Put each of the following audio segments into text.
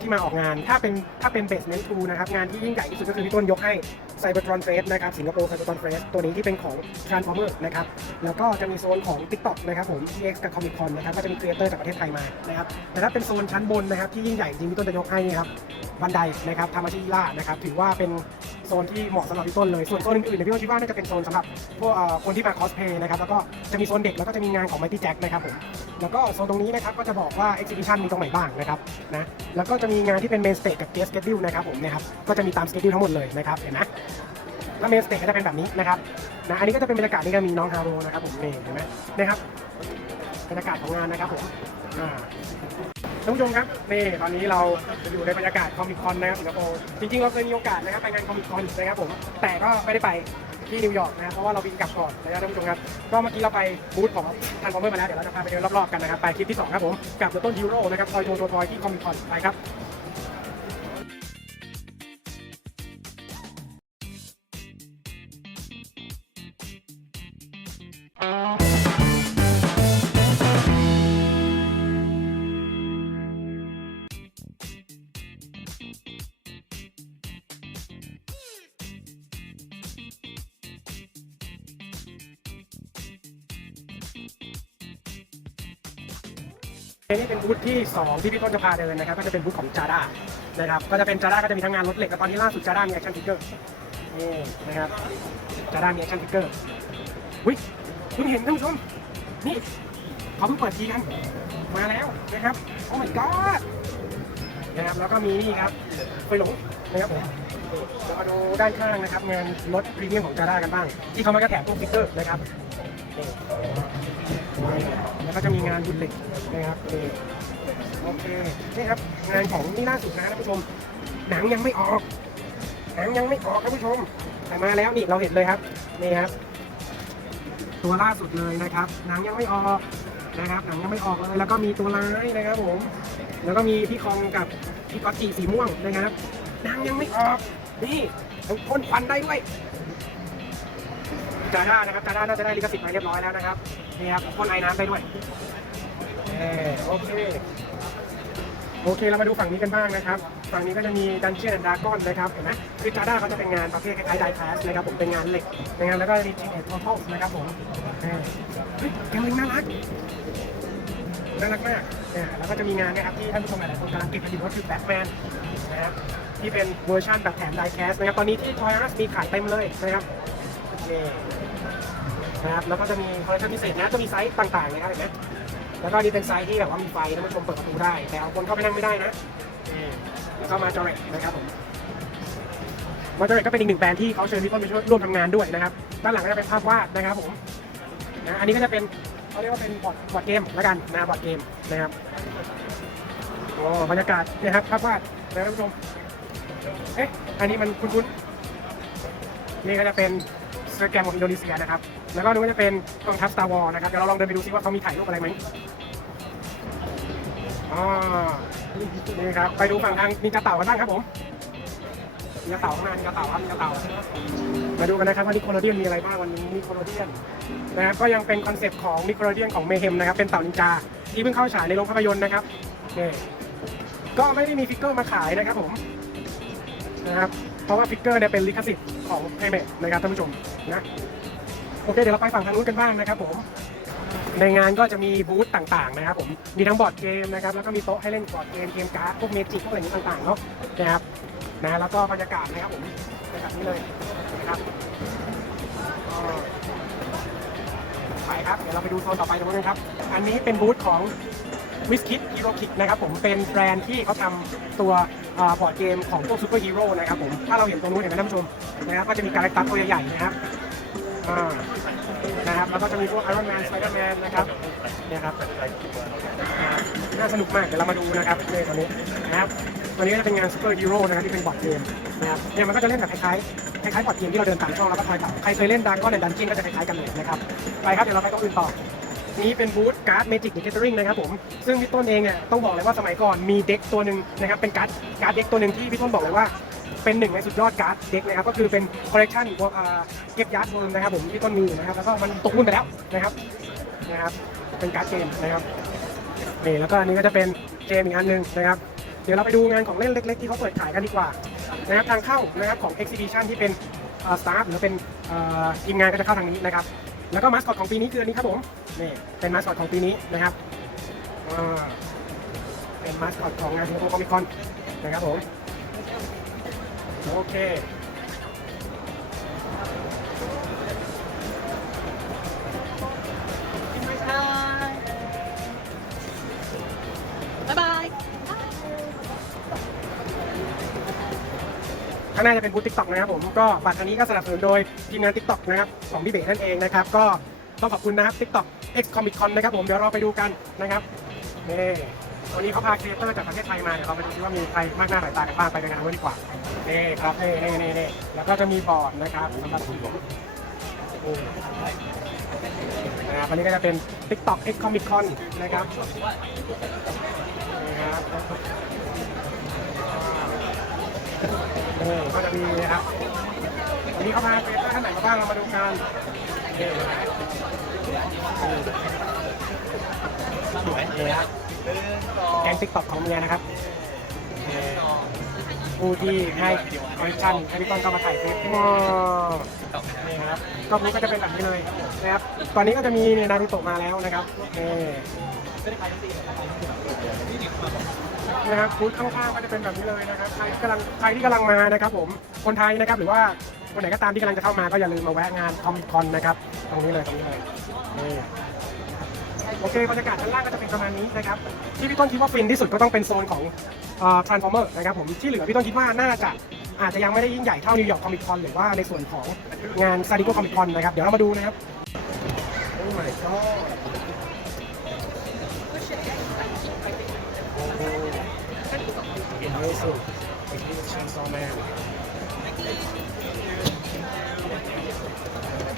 ที่มาออกงาน ถ้าเป็นถ้าเป็นเบสเมนทูนะครับ งานที่ยิ่งใหญ่ที่สุดก็คือพี่ต้นยกให้ไซเบอร์ทรอนเฟสนะครับ สิงคโปร์ไซเบอร์ทรอนเฟสตัวนี้ที่เป็นของ Transformer นะครับ แล้วก็จะมีโซนของ TikTok นะครับผม TX กับ Comic Con นะครับ ก็จะมีครีเอเตอร์จากประเทศไทยมานะครับ แต่ถ้าเป็นโซนชั้นบนนะครับที่ยิ่งใหญ่จริงพี่ต้นจะยกให้นะครับบันไดนะครับทามาชิล่านะครับ ถือว่าเป็น โซนที่เหมาะสำหรับพี่ต้นเลย ส่วนโซนอื่นๆเนี่ยพี่ต้นคิดว่าน่าจะเป็นโซนสำหรับพวกเอ่อคนที่มาคอสเพย์นะครับแล้วก็จะมีโซนเด็กแล้วก็จะมีงานของ Mighty Jack นะครับผมแล้วก็โซนตรงนี้นะครับก็จะบอกว่า exhibition มีตรงไหนบ้างนะครับนะแล้วก็จะมีงานที่เป็น main stage กับ guest schedule นะครับผมนี่ยครับก็จะมีตาม schedule ทั้งหมดเลยนะครับเห็นไหมถ้า main stage ก็จะเป็นแบบนี้นะครับนะอันนี้ก็จะเป็นบรรยากาศนี่ก็มีน้องฮาโรนะครับผมนี่เห็นไหมนะครับบรรยากาศของงานนะครับผมอ่า ท่านผู้ชมครับนี่ตอนนี้เราอยู่ในบรรยากาศคอมิคอนนะครับสิงคโปร์จริงๆเราเคยมีโอกาสนะครับไปงานคอมิคอนนะครับผมแต่ก็ไม่ได้ไปที่นิวยอร์กนะครับเพราะว่าเราบินกลับก่อนนะครับท่านผู้ชมครับก็เมื่อกี้เราไปบูธของทันคอมเมอร์มาแล้วเดี๋ยวเราจะพาไปเดินรอบๆกันนะครับไปคลิปที่สองครับผมกับต้นฮีโร่นะครับทอยโทโททอยที่คอมิคอนไปครับ นี่เป็นบูธที่ 2 ที่พี่ต้นจะพาเดินนะครับ ก็จะเป็นบูธของจาด้านะครับ ก็จะเป็นจาด้าก็จะมีทั้งงานรถเหล็กและตอนนี้ล่าสุดจาด้ามีแอคชั่นฟิกเกอร์นี่นะครับจาด้ามีแอคชั่นฟิกเกอร์อุ้ยเพิ่งเห็นท่านผู้ชมนี่เขาเพิ่งเปิดทีกัน มาแล้วนะครับโอ้ my god นะครับแล้วก็มีนี่ครับไฟหลงนะครับผมเรามาดูด้านข้างนะครับงานรถพรีเมียมของจาด้ากันบ้าง ที่เขามากระแถมพวกฟิกเกอร์นะครับ แล้วก็จะมีงานบุญเหล็กนะครับโอเคนี่ครับงานของนี่ล่าสุดนะท่านผู้ชม หนังยังไม่ออก หนังยังไม่ออกท่านผู้ชม แต่มาแล้วนี่เราเห็นเลยครับนี่ครับ ตัวล่าสุดเลยนะครับ หนังยังไม่ออกนะครับ หนังยังไม่ออกเลยแล้วก็มีตัวร้ายนะครับผม แล้วก็มีพี่คองกับพี่ก๊อตจีสีม่วงนะครับหนังยังไม่ออกนี่ต้องพ่นควันได้ด้วย จาด้านะครับจาด้าน่าจะได้ลิขสิทธิ์มาเรียบร้อยแล้วนะครับนี่ครับพ่นไอ้น้ำได้ด้วยโอเคโอเคเรามาดูฝั่งนี้กันบ้างนะครับ ฝั่งนี้ก็จะมีดันเจียนดากอนนะครับเห็นไหมคือจาด้าเขาจะเป็นงานประเภทคล้ายๆไดคลาสนะครับผมเป็นงานเหล็กนะครับแล้วก็มีทีเอ็ดโททอลนะครับผมเฮ้ยแกลิงน่ารักน่ารักมากเนี่ยแล้วก็จะมีงานนะครับที่ท่านผู้ชมหลายๆคนกำลังเก็บกันอยู่ก็คือแบทแมนนะครับที่เป็นเวอร์ชันแบบแถมไดแคสนะครับตอนนี้ที่ทอยรัสมีขายเต็มเลยนะครับ นี่นะครับแล้วก็จะมีคอลเลคชันพิเศษนะก็มีไซส์ต่างๆนะครับเห็นไหมแล้วก็นี่เป็นไซส์ที่แบบว่ามีไฟท่านผู้ชมเปิดประตูได้ แต่เอาคนเข้าไปนั่งไม่ได้นะนี่แล้วก็มาจอร์เรตนะครับผมมาจอร์เรตก็เป็นอีกหนึ่งแบรนด์ที่เขาเชิญพี่ต้นไปช่วยร่วมทำงานด้วยนะครับด้านหลังก็จะเป็นภาพวาดนะครับผมนะอันนี้ก็จะเป็นเขาเรียกว่าเป็นบอร์ดบอร์ดเกมแล้วกันนะบอร์ดเกมนะครับโอ้บรรยากาศนี่ยครับภาพวาดนะครับท่านผู้ชมเอ๊ะอันนี้มันคุ้นๆนี่ก็จะเป็น สแกมของอินโดนีเซียนะครับ แล้วก็นู้นก็จะเป็นกองทัพสตาร์วอลนะครับ เดี๋ยวเราลองเดินไปดูซิว่าเขามีถ่ายรูปอะไรไหมอ๋อนี่ครับ ไปดูฝั่งทางนินจาเต่ากันบ้างครับผมนินจาเต่าข้างหน้านินจาเต่าครับนินจาเต่า มาดูกันนะครับว่านิโคลเดียนมีอะไรบ้างวันนี้นิโคลเดียนนะครับก็ยังเป็นคอนเซปต์ของนิโคลเดียนของเมเฮมนะครับ เป็นเต่านินจาที่เพิ่งเข้าฉายในโรงภาพยนตร์นะครับนี่ก็ไม่ได้มีฟิกเกอร์มาขายนะครับผมนะครับ เพราะว่าฟิกเกอร์เนี่ยเป็นลิขสิทธิ์ของเพเมนะครับท่านผู้ชมนะโอเคเดี๋ยวเราไปฝั่งทางนู้นกันบ้างนะครับผมในงานก็จะมีบูธต่างๆนะครับผมมีทั้งบอร์ดเกมนะครับแล้วก็มีโต๊ะให้เล่นบอร์ดเกมเกมการ์ดพวกเมจิกพวกอะไรนี้ต่างๆเนาะนะครับนะแล้วก็บรรยากาศนะครับผมเป็นแบบนี้เลยนะครับไปครับเดี๋ยวเราไปดูโซนต่อไปตรงนู้นนะครับ อันนี้เป็นบูธของวิสคิ h ฮีโรคิกนะครับผมเป็นแบรนด์ที่เขาทำตัว อ่าบอร์ดเกมของพวกซูเปอร์ฮีโร่นะครับผม ถ้าเราเห็นตรงนู้นเห็นไหมท่านผู้ชมนะครับก็จะมีการ์แรคตัสตัวใหญ่ๆนะครับอ่านะครับ แล้วก็จะมีพวกไอรอนแมนสไปเดอร์แมนนะครับเนี่ยครับน่าสนุกมาก เดี๋ยวเรามาดูนะครับในตอนนี้นะครับวันนี้ก็จะเป็นงานซูเปอร์ฮีโร่นะครับที่เป็นบอร์ดเกมนะครับเนี่ยมันก็จะเล่นแบบคล้ายๆคล้ายๆบอร์ดเกมที่เราเดินตามช่องแล้วก็ทายแบบใครเคยเล่นดังก็ในดันจิ้นก็จะคล้ายๆกันเลยนะครับไปครับเดี๋ยวเราไปตรงอื่นต่อ นี้เป็นบูธการ์ดเมจิกเด t เ r อริงนะครับผม ซึ่งพี่ต้นเองอะต้องบอกเลยว่าสมัยก่อนมีเด็กตัวหนึ่งนะครับเป็นการ์ดการ์ดเด็กตัวหนึ่งที่พี่ต้นบอกเลยว่าเป็นหนึ่งในสุดยอดการ์ดเด็กนะครับก็คือเป็นคอลเลกชันเก็บยัดเวิร์นะครับผมที่ต้นมีนะครับแล้วก็มันตกรุ่นไปแล้วนะครับนะครับเป็นการ์ดเกมนะครับนี่แล้วก็อันนี้ก็จะเป็นเกมอีกอันหนึ่งนะครับ เดี๋ยวเราไปดูงานของเล่นเล็ก ๆ ที่เขาเปิดขายกันดีกว่านะครับทางเข้านะครับของ exhibition ที่เป็นสตาฟหรือเป็นทีมงานก็จะเข้าทางนี้นะครับ แล้วก็มาสคอตของปีนี้คืออันนี้ครับผมนี่เป็นมาสคอตของปีนี้นะครับเป็นมาสคอตของงานสิงคโปร์คอมิคอนนะครับผมโอเค น้าจะเป็นบูธทิกตอกนะครับผมก็บัตรอันนี้ก็สนับสนุนโดยทีมงานทิกตอกนะครับของพี่เบสนั่นเองนะครับก็ต้องขอบคุณนะครับทิกตอก X Comic Con นะครับผมเดี๋ยวเราไปดูกันนะครับนี่วันนี้เขาพาครีเอเตอร์จากประเทศไทยมาเดี๋ยวเราไปดูซิว่ามีใครมากหน้าหลายตากันบ้างไปกันงานะดีกว่านี่ครับนี่นี่นี่นี่แล้วก็จะมีบอร์ดนะครับสำหรับผมนี่นะครับอันนี้ก็จะเป็น TikTok X Comic Con นะครับนี่ครับ นี่ก็จะมีนะครับวันนี้เขาพาเฟสท่านไหนมาบ้างเรามาดูกันนี่นะนี่ครับแกงติ๊กต็อกของเมียนะครับผู้ที่ให้คอลเลคชันให้พี่ต้นก็มาถ่ายคลิปว้าวนี่นะครับก็รู้ก็จะเป็นแบบนี้เลยนะครับ ตอนนี้ก็จะมีนารูโตะมาแล้วนะครับนี่ นะครับบูธข้างๆก็จะเป็นแบบนี้เลยนะครับใครที่กำลังใครที่กำลังมานะครับ ผมคนไทยนะครับหรือว่าคนไหนก็ตามที่กำลังจะเข้ามาก็อย่าลืมมาแวะงานคอมมิคอนนะครับตรงนี้เลยตรงนี้เลยนี่โอเคบรรยากาศชั้นล่างก็จะเป็นประมาณนี้นะครับที่พี่ต้นคิดว่าฟินที่สุดก็ต้องเป็นโซนของเอ่อ Transformer นะครับผมที่เหลือพี่ต้นคิดว่าน่าจะอาจจะยังไม่ได้ยิ่งใหญ่เท่านิวยอร์กคอมิคอนหรือว่าในส่วนของงานซาดิโกคอมิคอนนะครับเดี๋ยวเรามาดูนะครับโอ้ my god เห็นไม่สุดเอ็กซ์ชันซอแมน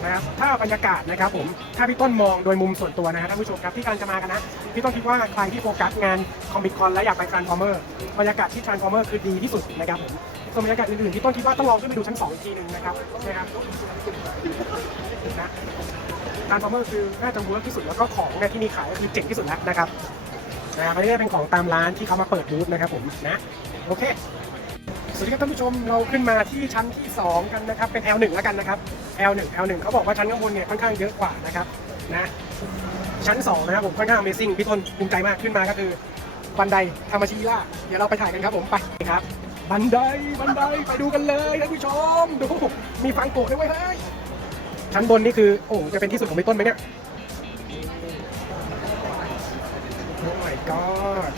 นะครับถ้าบรรยากาศนะครับผมถ้าพี่ต้นมองโดยมุมส่วนตัวนะฮะท่านผู้ชมครับที่กำลังจะมากันนะพี่ต้นคิดว่าใครที่โฟกัสงานคอมบิคอนและอยากไปทรานส์ฟอร์เมอร์บรรยากาศที่ทรานส์ฟอร์เมอร์คือดีที่สุดนะครับผมส่วนบรรยากาศอื่นๆที่ต้นคิดว่าต้องลองขึ้นไปดูชั้น2อีกทีหนึ่งนะครับนะครับนะทรานส์ฟอร์เมอร์คือน่าจะเวิร์กที่สุดแล้วก็ของเนี่ยที่มีขายก็คือเจ๋งที่สุดแล้วนะครับนะครับอันนี้เป็นของตามร้านที่เขามาเปิดบูธนะครับผมนะ โอเค สวัสดีครับท่านผู้ชม เราขึ้นมาที่ชั้นที่ 2 กันนะครับ เป็น L1 แล้วกันนะครับ L1 L1 เขาบอกว่าชั้นข้างบนเนี่ยค่อนข้างเยอะกว่านะครับนะ ชั้น 2 นะครับผมค่อนข้าง Amazing พี่ต้นภูมิใจมากขึ้นมาก็คือบันไดธรรมชีล่าเดี๋ยวเราไปถ่ายกันครับผมไปครับ บันไดบันไดไปดูกันเลยท่านผู้ชมดูมีฟังโกะด้วยเว้ยเฮ้ยชั้นบนนี่คือโอ้จะเป็นที่สุดของพี่ต้นไหมเนี่ยโอ้ my god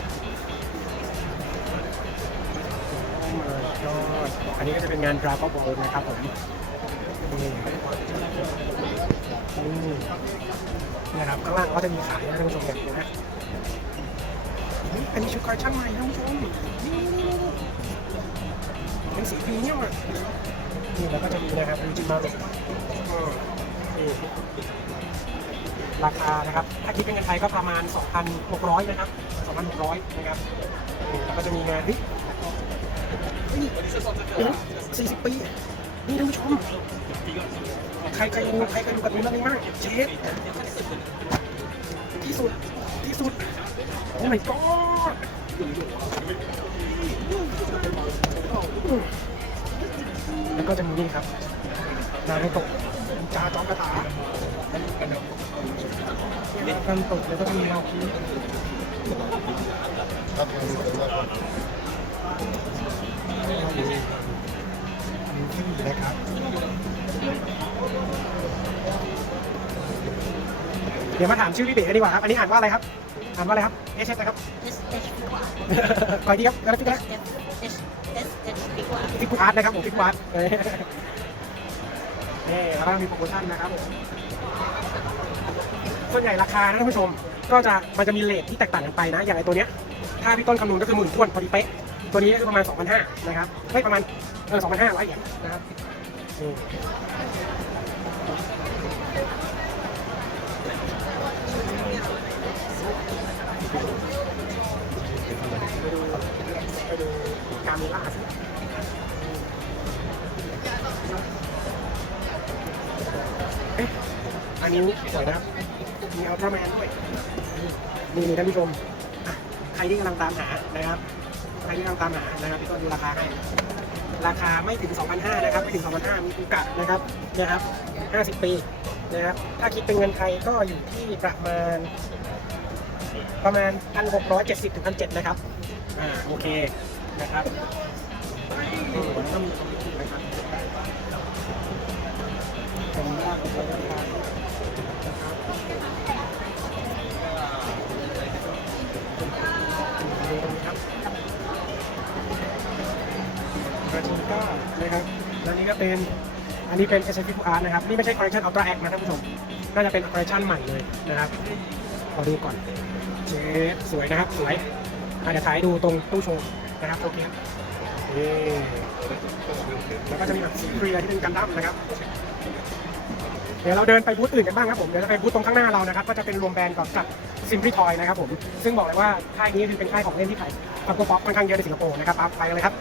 อันนี้ก็จะเป็นงาน Dragon Ball นะครับผมนี่นะครับข้างล่างก็จะมีขายนะท่านผู้ชมแบบนี้นะอันนี้ชุดคอลเลคชั่นใหม่ท่านผู้ชมนี่เป็นสีพรีเมียมอะนี่แล้วก็จะมีนะครับดูจิมาเลนี่ราคานะครับ ถ้าคิดเป็นเงินไทยก็ประมาณ 2,600 นะครับ 2,600 นะครับแล้วก็จะมีงานเฮ้ย เฮ้ยเฮ้ย40ปีนี่ท่านผู้ชมใครเคยดูใครเคยดูการ์ตูนเรื่องนี้มากเชฟที่สุดที่สุดโอ้ my god แล้วก็จะมีนี่ครับนารูโตะจาจอมกระถากันตกแล้วก็มีเราคี นะครับเดี๋ยวมาถามชื่อพี่เบ๋กันดีกว่าครับ อันนี้อ่านว่าอะไรครับ อ่านว่าอะไรครับเอชเอสนะครับ S H ดีกว่าขออีกทีครับกราฟิกนะ S H S H ดีกว่าฟิกอาร์ตนะครับผมฟิกอาร์ตนี่แล้วก็มีโปรโมชั่นนะครับผมส่วนใหญ่ราคานะท่านผู้ชม ก็จะมันจะมีเลทที่แตกต่างกันไปนะ อย่างไอตัวเนี้ย ถ้าพี่ต้นคำนวณก็คือหมื่นท้วนพอดีเป๊ะ ตัวนี้ก็คือประมาณ 2,500นะครับไม่ประมาณเออ2,500เหรียญนะครับนี่ไปดูการมีล่าสิเอ๊ะอันนี้สวยนะครับ มีอัลตร้าแมนด้วย นี่นี่ท่านผู้ชม ใครที่กำลังตามหานะครับ ครที่กำลังตามหานะครับพี่ต้นดูราคาให้ ราคาไม่ถึง2,500นะครับไม่ถึง2,500มีคูกะนะครับเนี่ยครับ 50 ปีนะครับถ้าคิดเป็นเงินไทยก็อยู่ที่ประมาณ ประมาณ 1,670ถึง1,700นะครับอ่าโอเคนะครับอืมก็มีตรงนี้อีกนะครับตรงนี้ว่าเป็นราคานะครับ เป็นอันนี้เป็น s f 2 Art นะครับ นี่ไม่ใช่ Collection Ultra X นะท่านผู้ชม น่าจะเป็น Collection ใหม่เลยนะครับขอดูก่อนเชฟสวยนะครับ สวยอาจจะถ่ายดูตรงตู้โชว์นะครับโอเคครับนี่แล้วก็จะมีแบบสีเคลียร์ที่เป็นกันดั้มนะครับ เดี๋ยวเราเดินไปบูธอื่นกันบ้างครับผม เดี๋ยวจะไปบูธตรงข้างหน้าเรานะครับ ก็จะเป็นรวมแบรนด์กับกับซิมพลีทอยนะครับผม ซึ่งบอกเลยว่าค่ายนี้คือเป็นค่ายของเล่นที่ขายฟังโกป๊อปค่อนข้างเยอะในสิงคโปร์นะครับไปกันเลยครับ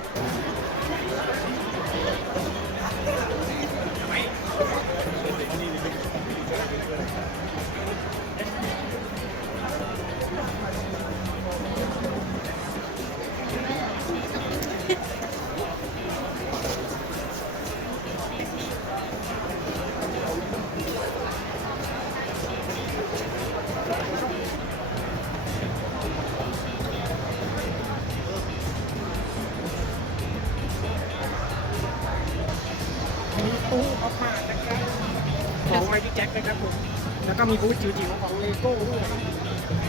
มีบูธจิ๋วๆของเลโก้ด้วย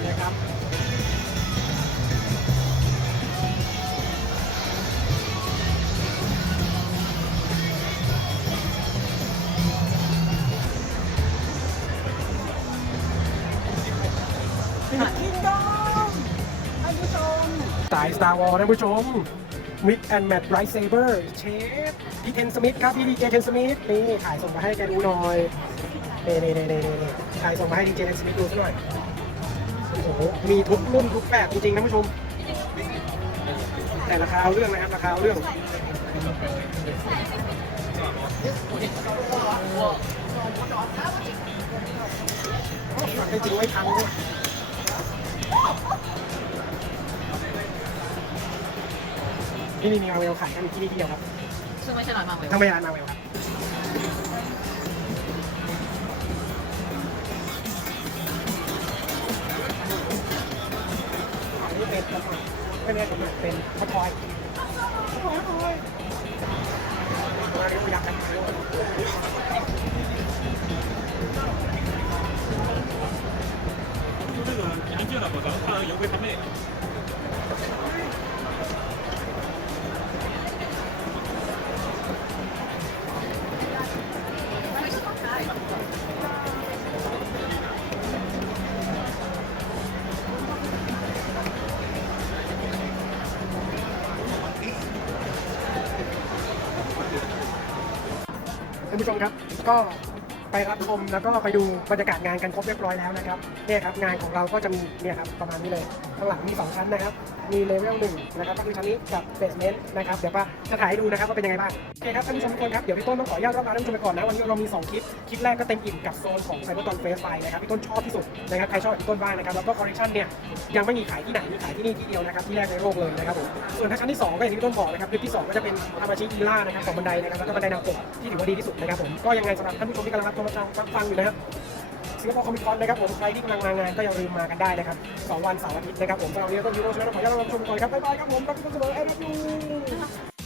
นะครับคิงดอมท่านผู้ชมสาย Star Wars ท่านผู้ชม Mix and Match Lightsaber เชฟพี่เทนสมิธครับ พี่ดีเจเทนสมิธนี่ถ่ายส่งมาให้แกดูหน่อย นี่นี่นี่นี่นี่ถ่ายส่งมาให้ดีเจเทนสมิธดูซะหน่อยโอ้โหมีทุกรุ่นทุกแบบจริงๆท่านผู้ชม แต่ราคาเอาเรื่องนะครับราคาเอาเรื่องจริงๆไว้ทันด้วยที่นี่มีมาเวลขายกันที่นี่ที่เดียวครับซึ่งไม่ใช่ร้านมาเวลทั้งไม่ร้านมาเวลครับ อันนี้เป็นกระหม่อมไม่ใช่กระหม่อมเป็นพะทอยพะทอยพะทอยตัวนี้พยายามกันมาด้วย 这个研究了，我咱们看有没他妹。 านผู้ชมครับ ก็ไปรับชมแล้วก็ไปดูบรรยากาศงานกันครบเรียบร้อยแล้วนะครับเนี่ยครับงานของเราก็จะมีเนี่ยครับประมาณนี้เลยข้างหลังมีสองชั้นนะครับ มีเลเวลหนึ่งนะครับก็คือชั้นนี้กับเบสเมนต์นะครับเดี๋ยวป้าจะถ่ายให้ดูนะครับว่าเป็นยังไงบ้างโอเคครับท่านผู้ชมทุกคนครับเดี๋ยวพี่ต้นต้องขออนุญาตรับลาท่านผู้ชมไปก่อนนะวันนี้เรามีสองคลิป คลิปแรกก็เต็มอิ่มกับโซนของไซเบอร์ตอนเฟสไฟนะครับพี่ต้นชอบที่สุดนะครับใครชอบพี่ต้นบ้างนะครับแล้วก็คอลเลคชันเนี่ยยังไม่มีขายที่ไหนมีขายที่นี่ที่เดียวนะครับที่แรกในโลกเลยนะครับผมส่วนถ้าชั้นที่สองก็อย่างที่พี่ต้นบอกนะครับคลิปที่สองก็จะเป็นทามาชิอีล่านะครับของบันไดนะครับแล้วก็บันไดนวตกที่ถือว่าดีที่สุดนะครับผมก็ยังไงสำหรับท่านผู้ชมที่กำลังรับชมรับฟังอยู่นะครับ สิงคโปร์คอมมิคอนนะครับผมใครที่กำลังมางานก็อย่าลืมมากันได้นะครับสองวันเสาร์อาทิตย์นะครับผมสำหรับวันนี้ต้นยูโรชนะขออนุญาตรับชมก่อนครับบ๊ายบายครับผมรักทุกคนเสมอไอ้รักยู